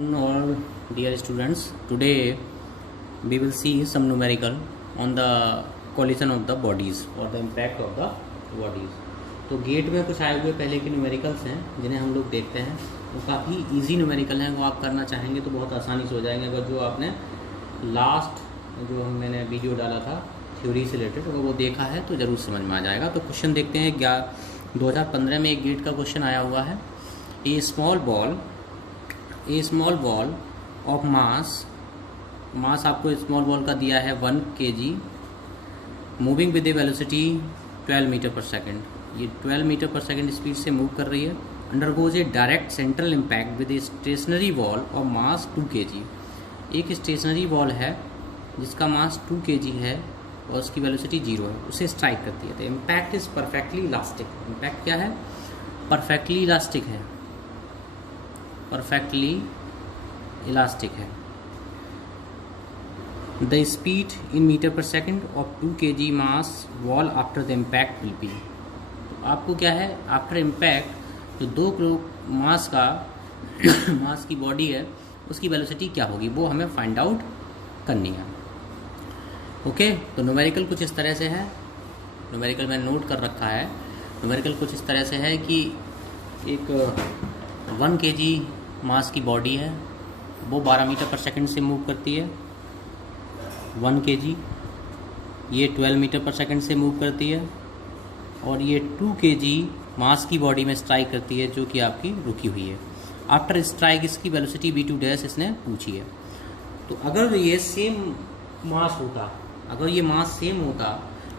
All dear students, today we will see some numerical on the collision of the bodies or the impact of the bodies. तो gate में कुछ आए हुए पहले के numericals हैं जिन्हें हम लोग देखते हैं, वो काफ़ी इजी न्यूमेरिकल हैं। वो आप करना चाहेंगे तो बहुत आसानी से हो जाएंगे। अगर जो आपने लास्ट जो मैंने वीडियो डाला था थ्योरी से रिलेटेड अगर वो देखा है तो ज़रूर समझ में आ जाएगा। तो क्वेश्चन देखते हैं। 2015 में एक गेट का क्वेश्चन आया हुआ है। A small ball of mass आपको स्मॉल बॉल का दिया है 1 kg, moving with a velocity 12 metre पर सेकेंड। ये 12 मीटर पर सेकेंड स्पीड से मूव कर रही है। Undergoes A direct central impact with a stationery ball of mass 2 kg। एक स्टेशनरी बॉल है जिसका मास 2 kg है और उसकी वेलोसिटी 0 है, उसे स्ट्राइक करती है। तो impact is perfectly elastic. Impact क्या है? परफेक्टली इलास्टिक है। परफेक्टली इलास्टिक है। द स्पीड इन मीटर पर second of 2 kg mass wall after the impact will be. आपको क्या है, आफ्टर इम्पैक्ट जो 2 किलो मास की बॉडी है उसकी वेलोसिटी क्या होगी वो हमें फाइंड आउट करनी है। ओके, तो न्यूमेरिकल कुछ इस तरह से है। न्यूमेरिकल मैंने नोट कर रखा है। न्यूमेरिकल कुछ इस तरह से है कि एक 1 kg मास की बॉडी है, वो 12 मीटर पर सेकंड से मूव करती है। 1 kg ये 12 मीटर पर सेकंड से मूव करती है और ये 2 kg मास की बॉडी में स्ट्राइक करती है जो कि आपकी रुकी हुई है। आफ्टर स्ट्राइक इसकी वेलोसिटी v2 डैश इसने पूछी है। तो अगर ये सेम मास होता, अगर ये मास सेम होता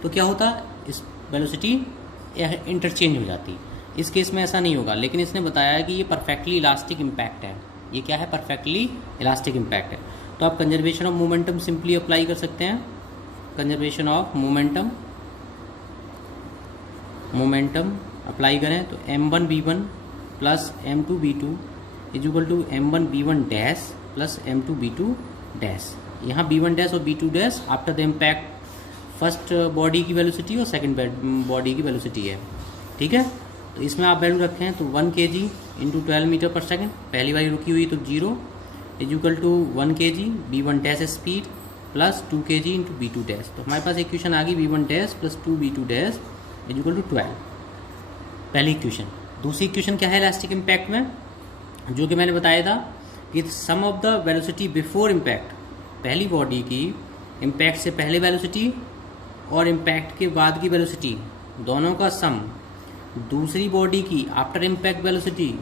तो क्या होता, इस वेलोसिटी इंटरचेंज हो जाती। इस केस में ऐसा नहीं होगा, लेकिन इसने बताया है कि ये परफेक्टली इलास्टिक इम्पैक्ट है। ये क्या है? परफेक्टली इलास्टिक इम्पैक्ट है। तो आप conservation of momentum simply apply कर सकते हैं। कंजर्वेशन ऑफ मोमेंटम अप्लाई करें तो m1v1 plus m2v2 is equal to m1v1 dash plus m2v2 dash. यहाँ b1 डैश और b2 dash after the impact first body की वेलोसिटी और सेकंड बॉडी की वेलोसिटी है। ठीक है, तो इसमें आप वैल्यू रखें तो 1 kg इंटू 12 मीटर पर सेकेंड, पहली बारी रुकी हुई तो 0 is equal to 1 kg b1 dash speed plus 2 kg into b2 dash. तो हमारे पास इक्वेशन आ गई b1 dash plus 2 b2 dash is equal to 12, पहली इक्वेशन। दूसरी इक्वेशन क्या है इलास्टिक इम्पैक्ट में, जो कि मैंने बताया था कि sum of the velocity before impact, पहली बॉडी की इम्पैक्ट से पहले वेलोसिटी और इम्पैक्ट के बाद की वेलोसिटी दोनों का सम दूसरी बॉडी की आफ्टर इम्पैक्ट वेलोसिटी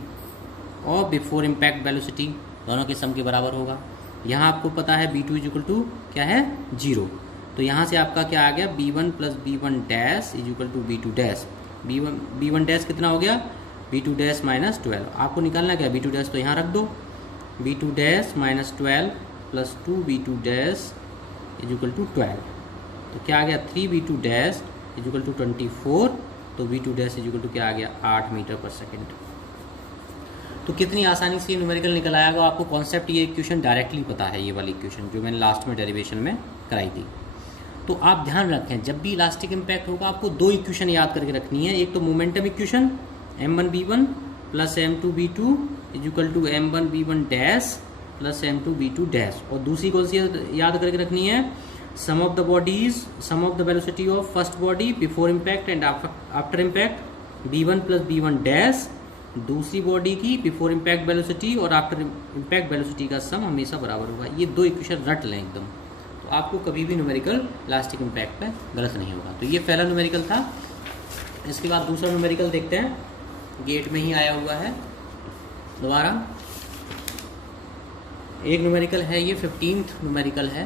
और बिफोर इम्पैक्ट वेलोसिटी दोनों के सम के बराबर होगा। यहाँ आपको पता है b2 इज इक्वल टू क्या है, 0। तो यहाँ से आपका क्या आ गया, b1 plus b1 dash is equal to b2 dash. b1 dash कितना हो गया, b2 डैश माइनस 12। आपको निकालना क्या, b2 डैश तो यहाँ रख दो। b2 dash minus 12 plus 2b2 dash is equal to 12। तो क्या आ गया, 3b2 dash is equal to 24। तो v2 dash is equal to क्या आ गया, 8 मीटर पर सेकेंड। तो कितनी आसानी से न्यूमेरिकल निकल आएगा। आपको कॉन्सेप्ट ये इक्वेशन डायरेक्टली पता है, ये वाली इक्वेशन जो मैंने लास्ट में डेरिवेशन में कराई थी। तो आप ध्यान रखें, जब भी इलास्टिक इम्पैक्ट होगा आपको 2 इक्वेशन याद करके रखनी है। एक तो momentum equation m1v1 plus m2v2 is equal to m1v1 dash plus m2v2 dash, और दूसरी कौन सी याद करके रखनी है, sum of the velocity of first body before impact and after impact b1 plus b1 dash, दूसरी बॉडी की बिफोर इम्पैक्ट वेलोसिटी और आफ्टर इम्पैक्ट वेलोसिटी का सम हमेशा बराबर होगा। ये 2 इक्वेशन रट लें एकदम, तो आपको कभी भी न्यूमेरिकल इलास्टिक इम्पैक्ट पे गलत नहीं होगा। तो ये पहला न्यूमेरिकल था। इसके बाद दूसरा न्यूमेरिकल देखते हैं, गेट में ही आया हुआ है दोबारा। एक न्यूमेरिकल है, ये 15th न्यूमेरिकल है,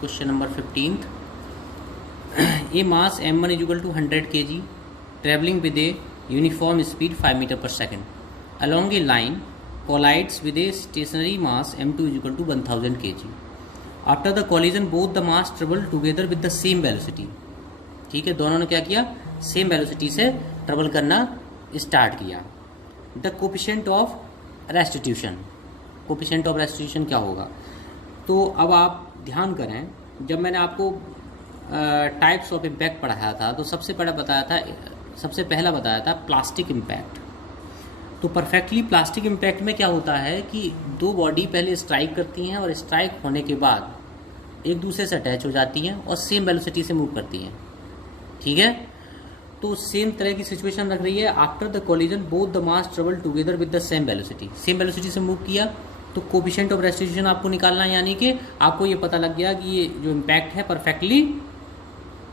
question number 15th। A mass m1 is equal to 100 kg travelling with a uniform speed 5 metre पर second along a line collides with a stationary mass m2 is equal to 1000 kg। After the collision both the mass travel together with the same velocity. ठीक है, दोनों ने क्या किया, same velocity से travel करना start किया। The coefficient of restitution, coefficient of restitution क्या होगा। तो अब आप ध्यान करें, जब मैंने आपको टाइप्स ऑफ इम्पैक्ट पढ़ाया था तो सबसे पहला बताया था प्लास्टिक इम्पैक्ट। तो परफेक्टली प्लास्टिक इम्पैक्ट में क्या होता है कि दो बॉडी पहले स्ट्राइक करती हैं और स्ट्राइक होने के बाद एक दूसरे से अटैच हो जाती हैं और सेम वेलोसिटी से मूव करती हैं, ठीक है। तो सेम तरह की सिचुएशन रख रही है, after the collision both the mass travel together with the same velocity, same velocity से मूव किया, तो कोफिशिएंट ऑफ रेस्टिट्यूशन आपको निकालना है, यानी कि आपको ये पता लग गया कि ये जो इम्पैक्ट है परफेक्टली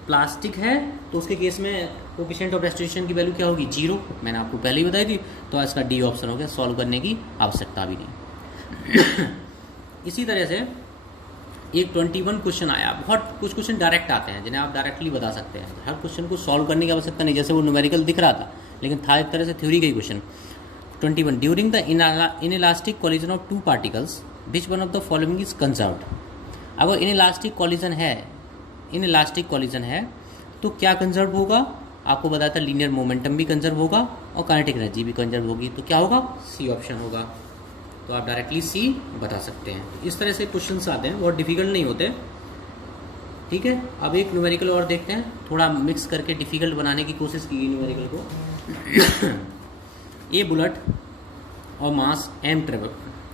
प्लास्टिक है, तो उसके केस में कोफिशिएंट ऑफ रेस्टिट्यूशन की वैल्यू क्या होगी, 0। मैंने आपको पहले ही बताई थी, तो इसका डी ऑप्शन हो गया, सॉल्व करने की आवश्यकता भी नहीं। इसी तरह से एक 21 क्वेश्चन आया, बहुत कुछ क्वेश्चन डायरेक्ट आते हैं जिन्हें आप डायरेक्टली बता सकते हैं, हर क्वेश्चन को सॉल्व करने की आवश्यकता नहीं, जैसे वो न्यूमेरिकल दिख रहा था लेकिन था एक तरह से थ्योरी का ही question. 21 during the inelastic collision of two particles which one of the following is conserved. अगर इनइलास्टिक कोलिजन है तो क्या कंजर्व होगा, आपको बताया था लीनियर मोमेंटम भी कंजर्व होगा और काइनेटिक एनर्जी भी कंजर्व होगी, तो क्या होगा, सी ऑप्शन होगा। तो आप डायरेक्टली सी बता सकते हैं। इस तरह से क्वेश्चंस आते हैं, बहुत डिफिकल्ट नहीं होते, ठीक है। अब एक न्यूमेरिकल और देखते हैं, थोड़ा मिक्स करके डिफिकल्ट बनाने की कोशिश की गई न्यूमेरिकल को। ए बुलेट और mass M travel,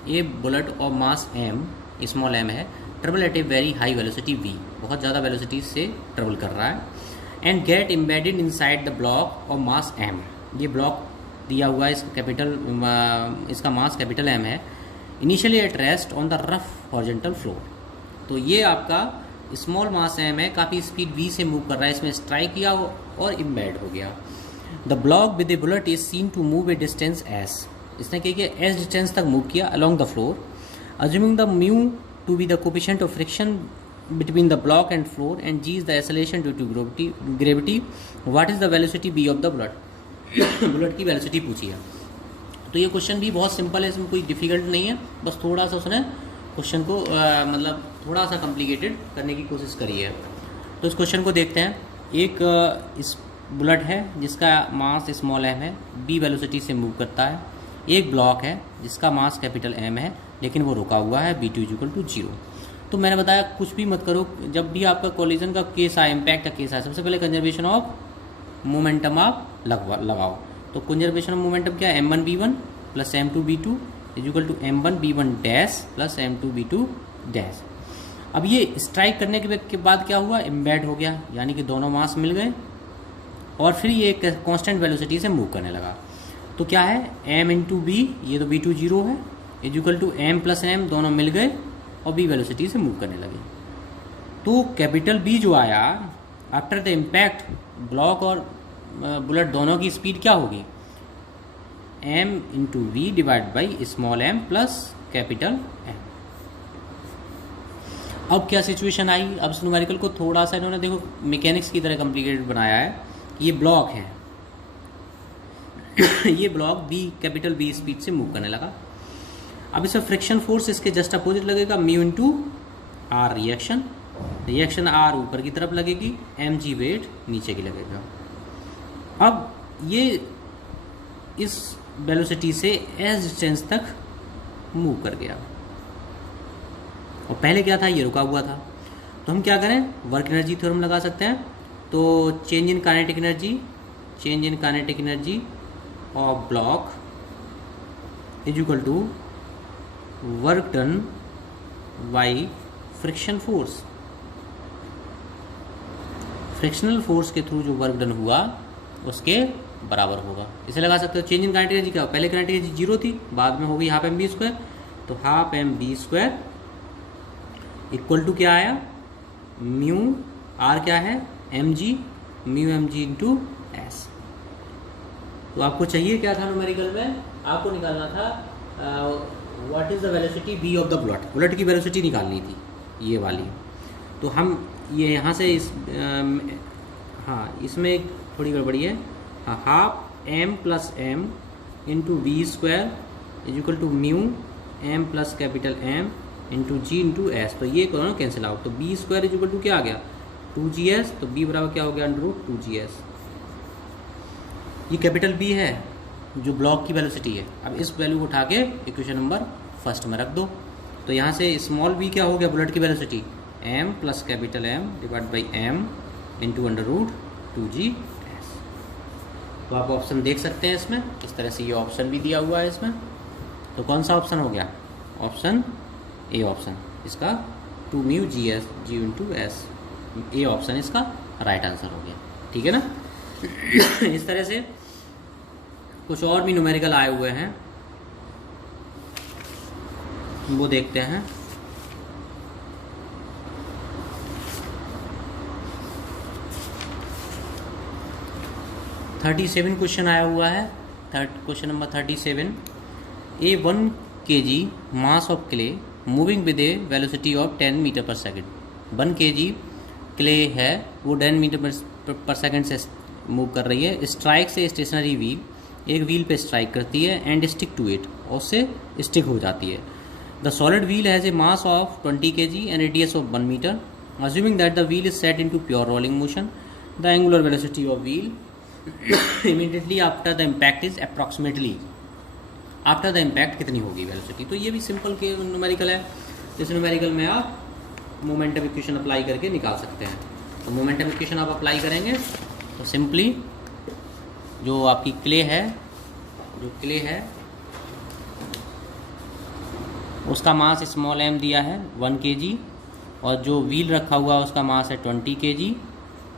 a bullet और मास एम, स्मॉल एम है, travel at a very high velocity V, बहुत ज़्यादा वेलोसिटी से ट्रेवल कर रहा है, and get embedded inside the block और मास एम, ये ब्लॉक दिया हुआ है, इसका मास कैपिटल एम है, initially at rest on the rough horizontal floor. तो ये आपका स्मॉल मास एम है, काफ़ी स्पीड वी से मूव कर रहा है, इसमें स्ट्राइक किया और इम्बेड हो गया। The block with a bullet is seen to move a distance S, इसने क्या किया, एस डिस्टेंस तक मूव किया along the floor, assuming the mu to be the coefficient of friction between the block and floor and g is the acceleration due to gravity, what is the velocity v of the bullet। Bullet की velocity पूछी है। तो ये question भी बहुत simple है, इसमें कोई डिफिकल्ट नहीं है, बस थोड़ा सा उसने क्वेश्चन को मतलब थोड़ा सा कॉम्प्लिकेटेड करने की कोशिश करी है। तो इस क्वेश्चन को देखते हैं। एक इस बुलेट है जिसका मास स्मॉल एम है, बी वेलोसिटी से मूव करता है। एक ब्लॉक है जिसका मास कैपिटल एम है लेकिन वो रुका हुआ है, b2 = 0। तो मैंने बताया कुछ भी मत करो, जब भी आपका कोलिजन का केस आए, इम्पैक्ट का केस आए, सबसे पहले कंजर्वेशन ऑफ मोमेंटम आप लगाओ। तो कंजर्वेशन ऑफ मोमेंटम क्या है, m1v1 + m2v2 = m1v1 dash + m2v2 dash. अब ये स्ट्राइक करने के बाद क्या हुआ, एम्बेड हो गया, यानी कि दोनों मास मिल गए और फिर ये कांस्टेंट वेलोसिटी से मूव करने लगा। तो क्या है, m × b, ये तो b2 0 है, = m + m, दोनों मिल गए और b वेलोसिटी से मूव करने लगे। तो कैपिटल B जो आया आफ्टर द इम्पैक्ट, ब्लॉक और बुलेट दोनों की स्पीड क्या होगी, m × v / small m + capital M। अब क्या सिचुएशन आई, अब इस न्यूमेरिकल को थोड़ा सा इन्होंने देखो मैकेनिक्स की तरह कॉम्प्लिकेटेड बनाया है। ये ब्लॉक है ये ब्लॉक कैपिटल B स्पीड से मूव करने लगा। अब इसमें फ्रिक्शन फोर्स इसके जस्ट अपोजिट लगेगा, μ × r रिएक्शन r ऊपर की तरफ लगेगी, mg वेट नीचे की लगेगा। अब ये इस वेलोसिटी से s डिस्टेंस तक मूव कर गया और पहले क्या था, ये रुका हुआ था। तो हम क्या करें, वर्क एनर्जी थ्योरम लगा सकते हैं। तो change in kinetic energy of block = work done by friction force. Frictional force के थ्रू जो वर्क डन हुआ उसके बराबर होगा। इसे लगा सकते हो चेंज इन काइनेटिक एनर्जी क्या, पहले काइनेटिक एनर्जी 0 थी, बाद में हो गई ½ mv², तो ½ mv² = क्या आया, म्यू, r क्या है, mg, μmg × s। तो आपको चाहिए क्या था न्यूमेरिकल में, आपको निकालना था what is the velocity v of the bullet की वेलोसिटी निकालनी थी, ये वाली। तो हम ये यहाँ से हाँ इसमें एक थोड़ी गड़बड़ी है, ½ m + m × v² = mu m + capital M × g × s। तो ये दोनों कैंसिल आउट, तो b² = क्या आ गया, 2gs, तो b बराबर क्या हो गया, √2gs। ये कैपिटल B है जो ब्लॉक की वेलोसिटी है। अब इस वैल्यू को उठा के इक्वेशन नंबर 1 में रख दो। तो यहाँ से स्मॉल b क्या हो गया, बुलेट की velocity m + capital M / m × √2gs। तो आप ऑप्शन देख सकते हैं इसमें, इस तरह से ये ऑप्शन भी दिया हुआ है इसमें। तो कौन सा ऑप्शन हो गया? ऑप्शन ए ऑप्शन इसका 2 mu G S G into S, A option इसका राइट आंसर हो गया। ठीक है ना। इस तरह से कुछ और भी न्यूमेरिकल आए हुए हैं, वो देखते हैं। (37) क्वेश्चन आया हुआ है। Question number 37, a 1 kg mass of clay moving with a velocity of 10 metre पर सेकेंड। 1 kg क्ले है, वो 10 मीटर पर सेकेंड से मूव कर रही है। स्ट्राइक से स्टेशनरी व्हील, एक व्हील पे स्ट्राइक करती है एंड स्टिक टू इट, और उससे स्टिक हो जाती है। The solid wheel has a mass of 20 kg and radius of 1 metre. Assuming that the wheel is set into pure rolling motion, the angular velocity of wheel immediately after the impact is approximately, after the impact कितनी होगी velocity. तो ये भी simple के numerical है। इस numerical में आप मोमेंटम इक्वेशन अप्लाई करके निकाल सकते हैं। तो मोमेंटम इक्वेशन आप अप्लाई करेंगे तो सिंपली जो आपकी क्ले है, उसका मास स्मॉल m दिया है 1 kg, और जो व्हील रखा हुआ है उसका मास है 20 kg।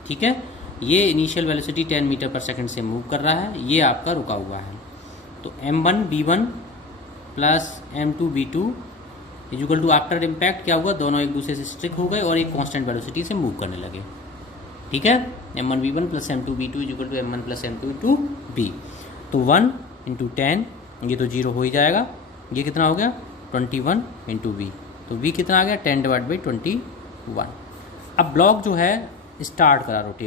ठीक है, ये इनिशियल वेलोसिटी 10 मीटर पर सेकंड से मूव कर रहा है, ये आपका रुका हुआ है। तो m1v1 plus m2v2 equal to after impact क्या हुआ, दोनों एक दूसरे से स्ट्रिक हो गए और एक कांस्टेंट वेलोसिटी से मूव करने लगे। ठीक है, m1v1 plus m2v2 equal to m1 plus m2v2। तो 1 इंटू 10, ये तो 0 हो ही जाएगा। ये कितना हो गया 21 इंटू v, तो v कितना आ गया 10/21। अब ब्लॉक जो है स्टार्ट करा रोटेट।